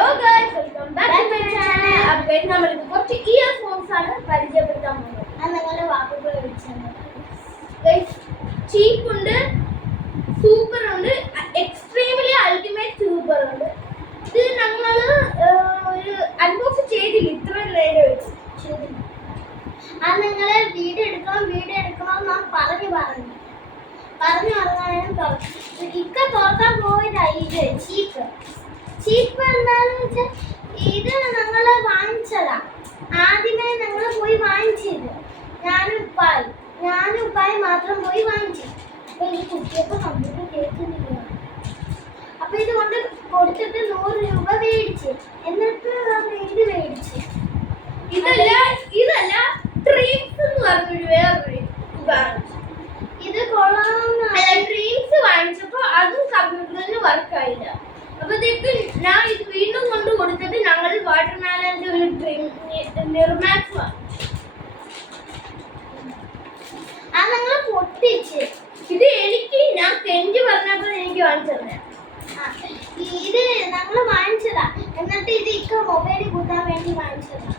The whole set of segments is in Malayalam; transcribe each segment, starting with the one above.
Hello guys, welcome back to my channel. Update നമ്മൾ കുറച്ച് ഇയർഫോൺസ് ആണ് പരിചയപ്പെടുത്താൻ പോകുന്നത്. അത് നിങ്ങളുടെ വാക്കുകൾ വെച്ചാണ്. Guys, ചീപ്പ് ഉണ്ട്, സൂപ്പർ ഉണ്ട്, എക്സ്ട്രീംലി അൾട്ടിമേറ്റ് സൂപ്പർ ഉണ്ട്. ഇത് ഞങ്ങൾ ഒരു അൺബോക്സ് ചെയ്തില്ല ഇത്ര നേരം വെച്ച്. അത് നിങ്ങൾ വീഡിയോ എടുക്കണം നാം പറഞ്ഞു ഇക്ക തുറക്കാൻ പോയതായി ഇത് ചീപ്പ് എന്താണെന്ന് വെച്ചാൽ ഇത് ഞങ്ങൾ വാങ്ങിച്ചതാ. ആദ്യമേ ഞങ്ങൾ പോയി വാങ്ങിച്ചത് ഞാനും ഉപ്പായി മാത്രം പോയി വാങ്ങിച്ചു. അപ്പൊ ഈ കുട്ടിയപ്പോൾ കമ്പ്യൂട്ടർ കേൾക്കുന്നില്ല. അപ്പൊ ഇത് കൊണ്ട് കൊടുത്തിട്ട് 100 രൂപ മേടിച്ച്, എന്നിട്ട് ഇത് മേടിച്ച്. ഇതല്ല ഡ്രീംസ് എന്ന് പറഞ്ഞൊരു വേറൊരു ഇത് കൊള്ളാമെന്ന് ഡ്രീംസ് വാങ്ങിച്ചപ്പോ അതും കമ്പ്യൂട്ടറിന് വർക്കായില്ല. അപ്പോഴത്തേക്ക് ഞാൻ ഇത് വീണ്ടും കൊണ്ട് കൊടുത്തിട്ട് ഞങ്ങൾ വാട്ടർമാലിന്റെ ഒരു നിർമാക്സ് വാങ്ങിച്ചു. അത് ഞങ്ങൾ പൊട്ടിച്ച് ഇത് ഞാൻ കെഞ്ചി പറഞ്ഞപ്പോൾ എനിക്ക് വാങ്ങിച്ചത്. ഇത് ഞങ്ങൾ വാങ്ങിച്ചതാ. എന്നിട്ട് ഇത് ഇക്ക മൊബൈലിൽ കൂട്ടാൻ വേണ്ടി വാങ്ങിച്ചതാ.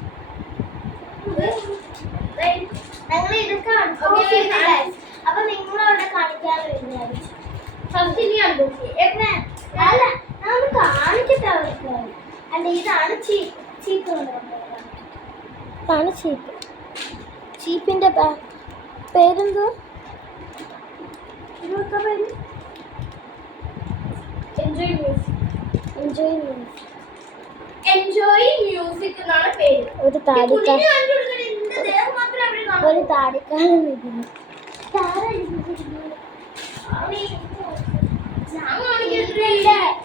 ഞങ്ങൾ ഇതൊക്കെ അപ്പൊ നിങ്ങളവിടെ കാണിക്കാറ് വിചാരിച്ചു. ഫസ്റ്റ് ഇനി അൺബോക്സ് അല്ല നമ്മൾ കാണിക്കട്ടെ അവർക്ക്. അല്ല ഇതാണ് ചീപ്പ് ചീപ്പിന്റെ പേരെന്തോ പേര് എൻജോയ് മ്യൂസിക് എന്നാണ് പേര്. ഒരു താടിക്കാരൻ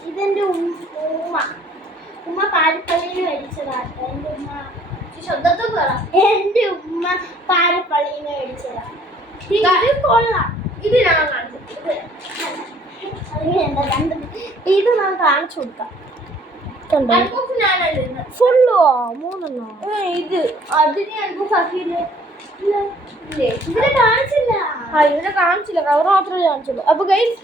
ഇതെന്റെ ഉമ്മ പാരപ്പള്ളിയിൽ മേടിച്ചതാണ്. എന്റെ ഉമ്മ ശബ്ദത്തിൽ പറ. എന്റെ ഉമ്മ പാരപ്പള്ളിയിൽ മേടിച്ചതാ. ഇത് കൊള്ളാം. ഇത് ഞാൻ കാണിച്ചു. ഇത് ഞാൻ കാണിച്ചു കൊടുക്കാം. ഫുള്ളോ 3 ഇത് അതിന് ഇതിനെ കാണിച്ചില്ല. കവർ മാത്രമേ കാണിച്ചുള്ളൂ. അപ്പൊ ഗൈസ്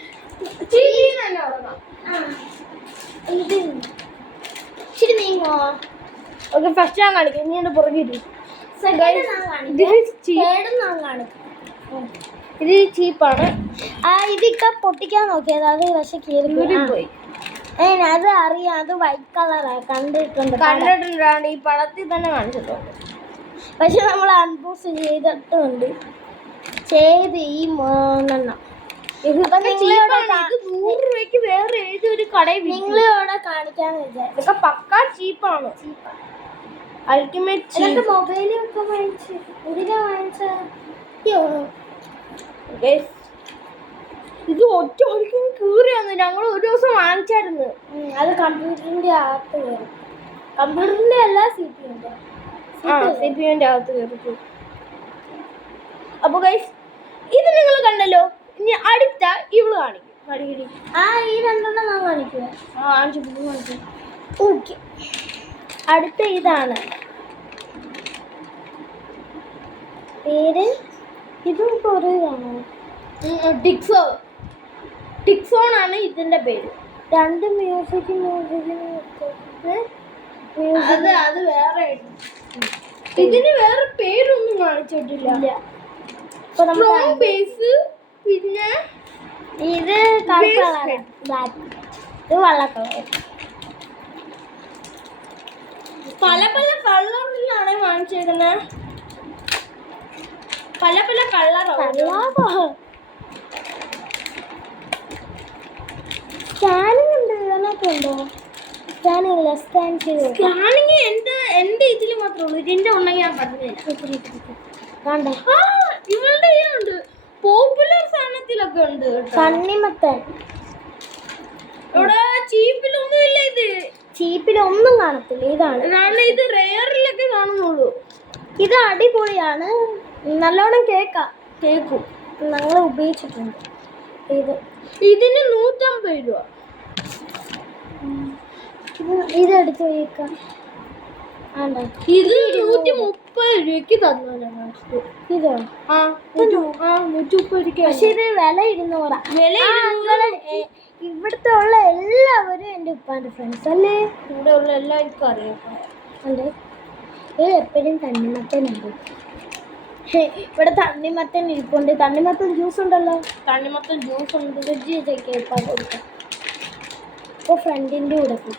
ശരി നീങ്ങോ. ഓക്കെ, ഫസ്റ്റ് ഞാൻ കാണിക്കാം. ഇനി പുറകെ ഇത് ചീപ്പാണ്. ഇതിക്ക പൊട്ടിക്കാൻ നോക്കിയത്, അത് പക്ഷെ കീറിപ്പോയി. അത് അറിയാം, അത് വൈറ്റ് കളറാണ്. കണ്ടിട്ടുണ്ടാണ് ഈ പടത്തിൽ തന്നെ കാണിച്ചിട്ടുണ്ട്. പക്ഷെ നമ്മൾ അൺബോക്സ് ചെയ്തിട്ടുണ്ട്. ഈ 3 100 രൂപയ്ക്ക് വേറെ ഏതൊരു കടയിൽ നിങ്ങളിവിടെ കാണിക്കാന്ന് വിചാരിച്ചു. പക്കാ ചീപ്പാണ്. അൾട്ടിമേറ്റ് മൊബൈലൊക്കെ വാങ്ങിച്ചു. ഇതിനാ വാങ്ങിച്ച ഇത് ഒറ്റ ഒരിക്കലും കീറിയാന്ന്. ഞങ്ങൾ ഒരു ദിവസം വാങ്ങിച്ചായിരുന്നു. അത് കമ്പ്യൂട്ടറിന്റെ അകത്ത് കയറി. കമ്പ്യൂട്ടറിന്റെ അല്ല CPU-ന്റെ അകത്ത് കയറി. അപ്പൊ ഗൈസ് ഇത് നിങ്ങൾ കണ്ടല്ലോ. ഇനി അടുത്ത ഇവള് കാണിക്കും. ഈ 2 ഞാൻ കാണിക്കുക. ഓക്കെ, അടുത്ത ഇതാണ് പേര്. ഇതും കുറവാണോ? ടിക്സോൺ ആണ് ഇതിന്റെ പേര്. 2 മ്യൂസിക്കിന് അത് വേറെ. ഇതിന് വേറെ പേരൊന്നും കാണിച്ചിട്ടില്ല. പിന്നെ ഇത് വെള്ള കളർ. പല കളറിലാണ് വാങ്ങിച്ചേക്കുന്നത്. പല കളറാണ്. സ്കാനിങ് ഉണ്ട്. ഇതിനൊക്കെ ഉണ്ടോ? സ്കാനിങ് എന്റെ ഇതിൽ മാത്രമേ ഉള്ളൂ. ഇതിന്റെ ഉണ്ടെങ്കിൽ ഞാൻ പറഞ്ഞുതരാം. ഇവളുടെ ഉണ്ട്. പോപ്പുലർ സാധനത്തിലൊക്കെ ഉണ്ട്. കണ്ണിമത്തൻ. ഇവിടെ ചീപ്പിലൊന്നും ഇല്ല. ചീപ്പിലൊന്നും കാണത്തില്ല. ഇതാണ് ഇത് റെയറിലൊക്കെ കാണുന്നുള്ളൂ. ഇത് അടിപൊളിയാണ്. നല്ലോണം കേൾക്കും. ഞങ്ങൾ ഉപയോഗിച്ചിട്ടുണ്ട്. ഇതിന് 150 രൂപ. ഇതെടുത്ത് വയ്ക്കാം. ഇത് 130 രൂപയ്ക്ക് തന്നു. ഇതോ? 130 രൂപയ്ക്ക്. പക്ഷെ ഇത് വില 200. ഇവിടുത്തെ ഉള്ള എല്ലാവരും എൻ്റെ ഉപ്പാൻ്റെ ഫ്രണ്ട്സ് അല്ലേ. ഇവിടെ ഉള്ള എല്ലാവർക്കും അറിയാം അല്ലേ. എപ്പോഴും തണ്ണിമത്തനുണ്ട്. ഇവിടെ തണ്ണിമത്തൻ ഇരിപ്പുണ്ട്. തണ്ണിമത്തൻ ജ്യൂസ് ഉണ്ടല്ലോ. തണ്ണിമത്തൻ ജ്യൂസ് ഉണ്ട്. ഫ്രിഡ്ജ് വെച്ചേക്കാം കൊടുക്കാം. ഇപ്പോൾ ഫ്രണ്ടിൻ്റെ കൂടെ പോയി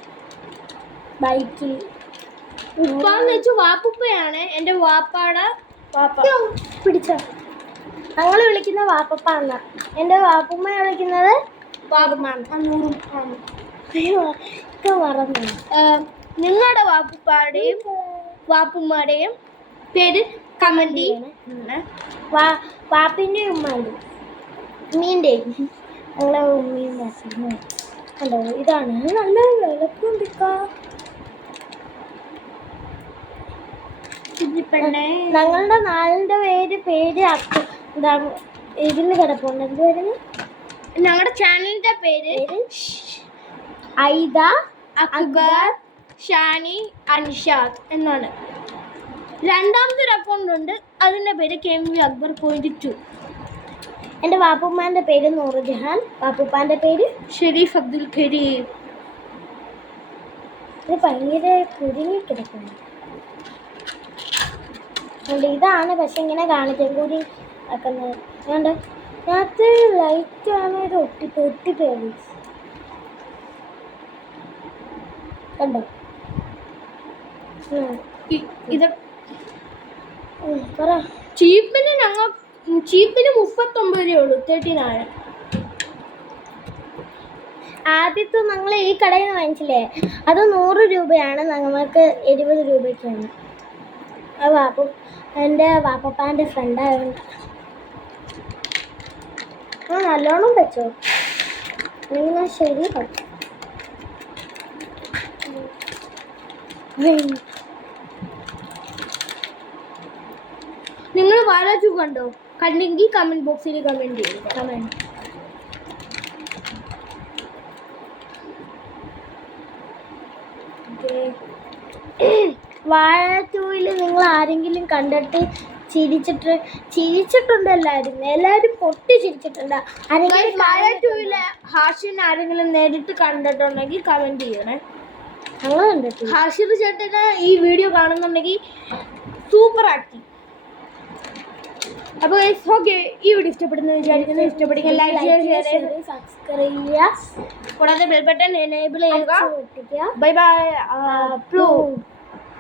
ബൈക്കിൽ. ഉപ്പാന്ന് വെച്ചാൽ വാപ്പുപ്പയാണ്. എൻ്റെ വാപ്പാടെ വാപ്പ പിടിച്ച ഞങ്ങൾ വിളിക്കുന്ന വാപ്പപ്പ എന്നാ. എൻ്റെ വാപ്പുമ്മ വിളിക്കുന്നത് മറന്നു. നിങ്ങളുടെ വാപ്പുപ്പാടെയും വാപ്പുമ്മയുടെയും പേര് കമന്റ് ചെയ്യണം. വാപ്പിൻ്റെ ഉമ്മയുണ്ട്, ഉമ്മീൻ്റെയും ഞങ്ങളെ ഉമ്മയും വാപ്പും കണ്ടോ. ഇതാണ് നല്ല വിളക്കുണ്ടിക്കാ. ഞങ്ങളുടെ നാളിൻ്റെ പേര് എന്താണ് ഇതിന് കിടപ്പുണ്ട്. എന്തുവായിരുന്നു ഞങ്ങളുടെ ചാനലിൻ്റെ പേര്? ഐദ അക്ബർ ഷാനി അൻഷാദ് എന്നാണ്. രണ്ടാമത്തെ ഒരു അക്കൗണ്ട് ഉണ്ട്, അതിൻ്റെ പേര് KMV Akbar .2. എൻ്റെ വാപ്പുമ്മാൻ്റെ പേര് നൂറുജഹാൻ, വാപ്പുപ്പാൻ്റെ പേര് ഷെരീഫ് അബ്ദുൽ കരീം. ഇത് ഭയങ്കര കുരുങ്ങി കിടക്കുന്നു. ഇതാണ് പക്ഷെ ഇങ്ങനെ കാണിക്കാൻ കൂടി ആക്കുന്നത്. അതുകൊണ്ട് അതിനകത്ത് ലൈറ്റാണ് ഇത് ഒട്ടിപ്പോയി കണ്ടോ. ഇത് പറ. ചീപ്പിന് 39 രൂപയുള്ളൂ. 39. ആദ്യത്തെ ഞങ്ങൾ ഈ കടയിൽ നിന്ന് വാങ്ങിച്ചില്ലേ, അത് 100 രൂപയാണ്. ഞങ്ങൾക്ക് 70 രൂപയ്ക്കാണ്. അത് എൻ്റെ വാപ്പപ്പാൻ്റെ ഫ്രണ്ടായതുകൊണ്ട് നല്ലോണം വെച്ചോ. നിങ്ങൾ ശരി പറ്റും. നിങ്ങൾ വാഴച്ചു കണ്ടോ? കണ്ടെങ്കിൽ കമൻറ്റ് ബോക്സിൽ കമൻറ്റ് ചെയ്യും. കമൻറ്റ് വാഴ 2 നിങ്ങൾ ആരെങ്കിലും കണ്ടിട്ട് ചിരിച്ചിട്ടുണ്ട്? എല്ലാവരും പൊട്ടി ചിരിച്ചിട്ടുണ്ട്. വാഴ 2 ഹാഷിന് ആരെങ്കിലും നേരിട്ട് കണ്ടിട്ടുണ്ടെങ്കിൽ കമൻറ്റ് ചെയ്യണേ. ഞങ്ങൾ കണ്ടിട്ട് ഹാഷിർ ചേട്ടന് ഈ വീഡിയോ കാണുന്നുണ്ടെങ്കിൽ സൂപ്പർ ആക്ടി. അപ്പോൾ ഓക്കെ, ഈ വീഡിയോ ഇഷ്ടപ്പെടുന്നു വിചാരിക്കുന്നു. ഇഷ്ടപ്പെടുമെങ്കിൽ ലൈക്ക് ചെയ്യുക, സബ്സ്ക്രൈബ് ചെയ്യുക, കൂടാതെ ബെൽ ബട്ടൺ എനേബിൾ ചെയ്യുക. Bye bye.